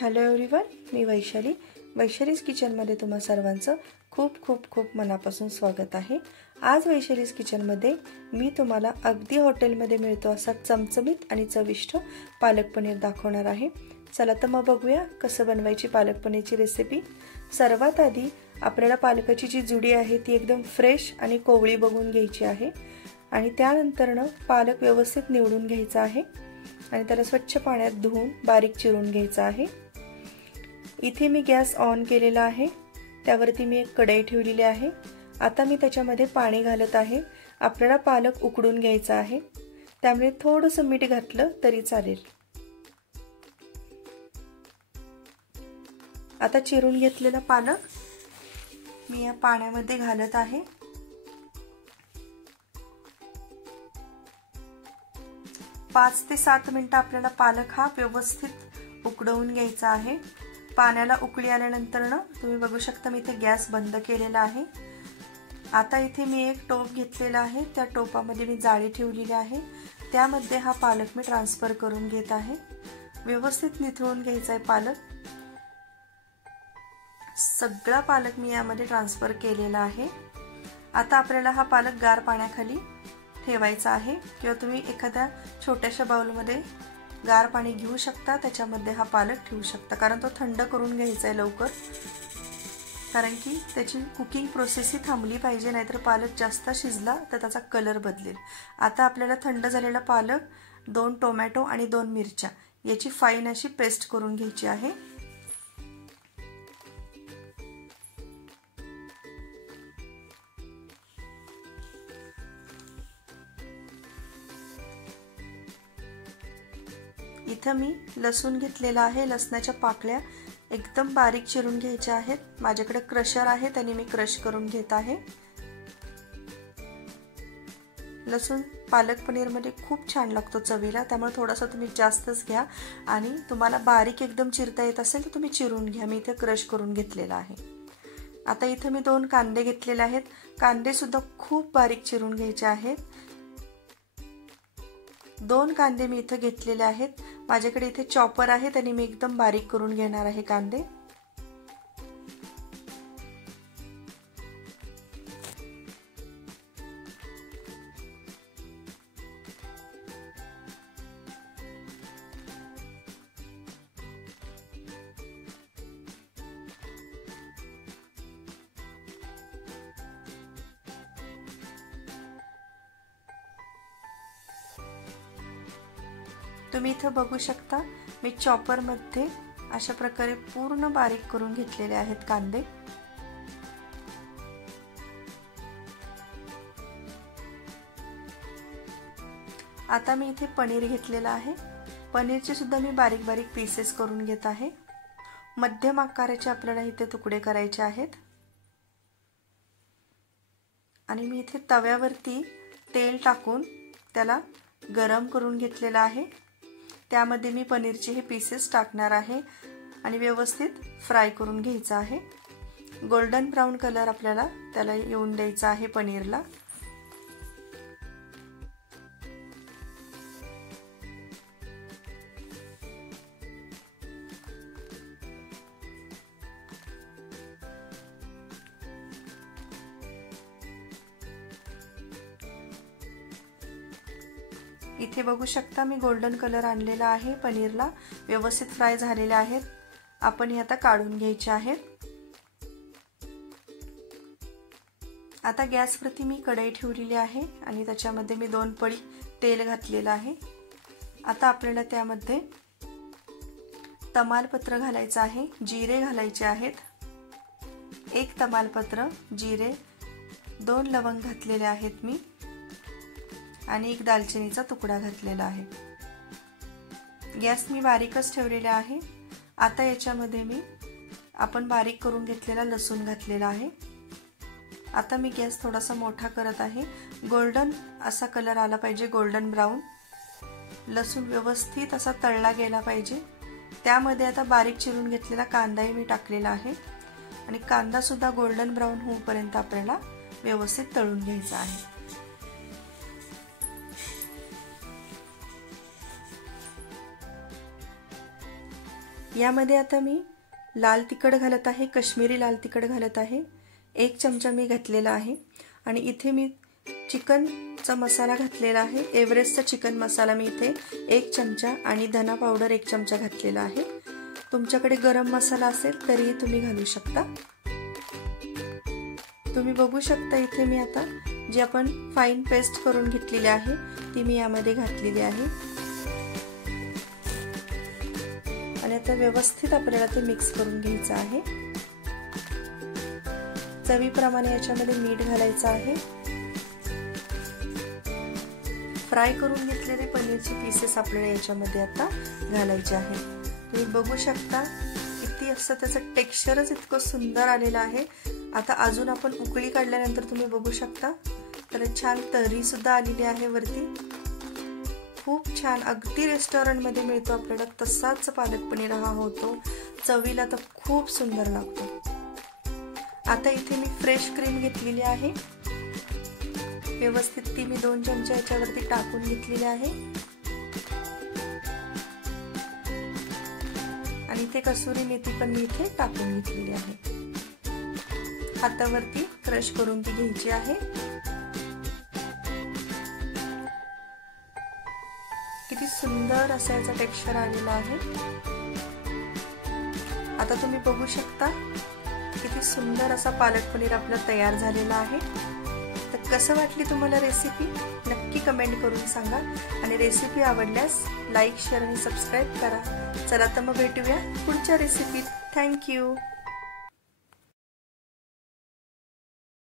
Hello everyone, मी वैशालीज किचनमध्ये तुम्हा सर्वांचं खूप खूप खूप मनापासून स्वागत आहे। आज वैशालीज किचनमध्ये मी तुम्हाला अगदी हॉटेलमध्ये मिळतो असा चमचमीत आणि चविष्ट पालक पनीर दाखवणार आहे। चला तर मग बघूया कसं बनवायची पालक पनीरची रेसिपी। सर्वात आधी आपल्याला पालकाची जी जुडी आहे ती एकदम फ्रेश आणि कोवळी बघून घ्यायची आहे आणि त्यानंतरनं पालक व्यवस्थित निवडून घ्यायचा आहे आणि त्याला स्वच्छ पाण्यात धुवून बारीक चिरून घ्यायचा आहे। इथे मी गॅस ऑन केलेला आहे, त्यावरती मी एक कढई ठेवलेली आहे। आता मी त्याच्यामध्ये पाणी घालत आहे। आपल्याला पालक उकडून घ्यायचा आहे, त्यामुळे थोडंसं मीठ घातलं तरी चालेल। आता चिरून घेतलेला पालक मी या पाण्यामध्ये घालत आहे। पाच ते 7 मिनिटं आपल्याला पालक हा व्यवस्थित उकडवून घ्यायचा आहे। पाण्याला उकळी आल्यानंतर ना तुम्ही बघू शकता मी इथे गॅस बंद केलेला आहे। आता इथे मी एक टोप घेतलेला आहे, त्या टोपामध्ये मी जाळी ठेवलेली आहे, त्यामध्ये हा पालक मी ट्रान्सफर करून घेत आहे। व्यवस्थित निथळून घ्यायचा आहे पालक। सगळा पालक मी यामध्ये ट्रान्सफर केलेला आहे। आता आपल्याला हा पालक गार पाण्याखाली ठेवायचा आहे किंवा तुम्ही एखाद्या छोट्याशा बाउलमध्ये गार पाणी घेऊ शकता, त्याच्यामध्ये हा पालक ठेवू शकता, कारण तो थंड करून घ्यायचा आहे लवकर, कारण की त्याची कुकिंग प्रोसेस ही थांबली पाहिजे, नाहीतर पालक जास्त शिजला तर त्याचा कलर बदलेल। आता आपल्याला थंड झालेला पालक, 2 टोमॅटो आणि 2 मिरच्या याची फाईन अशी पेस्ट करून घ्यायची आहे। इथं मी लसूण घेतलेला आहे, लसणाच्या पाकळ्या एकदम बारीक चिरून घ्यायच्या आहेत। माझ्याकडे क्रशर आहे, त्याने मी क्रश करून घेत आहे। लसूण पालक पनीर मध्ये खूप छान लागतो चवीला, त्यामुळे थोडासा तुम्ही जास्तच घ्या आणि तुम्हाला बारीक एकदम चिरता येत असेल तर तुम्ही चिरून घ्या। मी इथे क्रश करून घेतलेला आहे। आता इथे मी 2 कांदे घेतलेले आहेत, कांदे सुद्धा खूप बारीक चिरून घ्यायचे आहेत। 2 कांदे मी इथे घेतलेले आहेत, माझ्याकडे इथे चॉपर आहे, त्याने मी एकदम बारीक करून घेणार आहे कांदे। तुम्ही इथं बघू शकता मी चॉपर मध्ये अशा प्रकारे पूर्ण बारीक करून घेतलेले आहेत कांदे। आता मी इथे पनीर घेतलेला आहे, पनीरचे सुद्धा मी बारीक बारीक पीसेस करून घेत आहे। मध्यम आकाराचे आपल्याला इथे तुकडे करायचे आहेत आणि मी इथे तव्यावरती तेल टाकून त्याला गरम करून घेतलेला आहे। त्यामध्ये मी पनीरचे हे पीसेस टाकणार आहे आणि व्यवस्थित फ्राय करून घ्यायचा आहे। गोल्डन ब्राउन कलर आपल्याला त्याला येऊन द्यायचा आहे पनीरला। इथे बघू शकता मी गोल्डन कलर आणलेला आहे पनीरला, व्यवस्थित फ्राय झालेले आहेत। आपण हे आता काढून घ्यायचे आहेत। आता गॅसवरती मी कढई ठेवलेली आहे आणि त्याच्यामध्ये मी 2 पळी तेल घातलेलं आहे। आता आपल्याला त्यामध्ये तमालपत्र घालायचं आहे, जिरे घालायचे आहेत। 1 तमालपत्र, जिरे, 2 लवंग घातलेले आहेत मी आणि 1 दालचिनीचा तुकडा घातलेला आहे। गॅस मी बारीकच ठेवलेला आहे। आता याच्यामध्ये मी आपण बारीक करून घेतलेला लसूण घातलेला आहे। आता मी गॅस थोडासा मोठा करत आहे। गोल्डन असा कलर आला पाहिजे, गोल्डन ब्राउन। लसूण व्यवस्थित असा तळला गेला पाहिजे। त्यामध्ये आता बारीक चिरून घेतलेला कांदाही मी टाकलेला आहे आणि कांदा सुद्धा गोल्डन ब्राउन होईपर्यंत आपल्याला व्यवस्थित तळून घ्यायचा आहे। यामध्ये आता मी लाल तिखट घालत आहे, काश्मीरी लाल तिखट घालत आहे, 1 चमचा मी घातलेला आहे। आणि इथे मी चिकनचा मसाला घातलेला आहे, एव्हरेस्टचा चिकन मसाला मी इथे 1 चमचा आणि धना पावडर 1 चमचा घातलेला आहे। तुमच्याकडे गरम मसाला असेल तरीही तुम्ही घालू शकता। तुम्ही बघू शकता इथे मी आता जी आपण फाईन पेस्ट करून घेतलेली आहे ती मी यामध्ये घातलेली आहे आणि आता व्यवस्थित आपल्याला ते मिक्स करून घ्यायचं आहे। चवीप्रमाणे याच्यामध्ये मीठ घालायचं आहे। फ्राय करून घेतलेले पनीरचे पीसेस आपल्याला याच्यामध्ये आता घालायचे आहे। तुम्ही बघू शकता किती असं त्याचं टेक्स्चरच इतकं सुंदर आलेलं आहे। आता अजून आपण उकळी काढल्यानंतर तुम्ही बघू शकता त्याला छान तर्री सुद्धा आलेली आहे वरती। खूप छान, अगदी रेस्टॉरंटमध्ये मिळतो आपल्याला तसाच पालक पनीर हा होतो, चवीला तर खूप सुंदर लागतो। आता इथे मी फ्रेश क्रीम घेतलेली आहे, व्यवस्थित ती मी 2 चमचे याच्यावरती टाकून घेतलेली आहे आणि इथे कसुरी मेथी पण मी इथे टाकून घेतलेली आहे। हातावरती क्रश करून ती घ्यायची आहे। किती सुंदर असा याचा टेक्स्चर आलेला आहे। आता तुम्ही बघू शकता किती सुंदर असा पालक पनीर आपला तयार झालेला आहे। तर कसं वाटली तुम्हाला रेसिपी नक्की कमेंट करून सांगा आणि रेसिपी आवडल्यास लाईक, शेअर आणि सबस्क्राईब करा। चला तर मग भेटूया पुढच्या रेसिपीत। Thank you.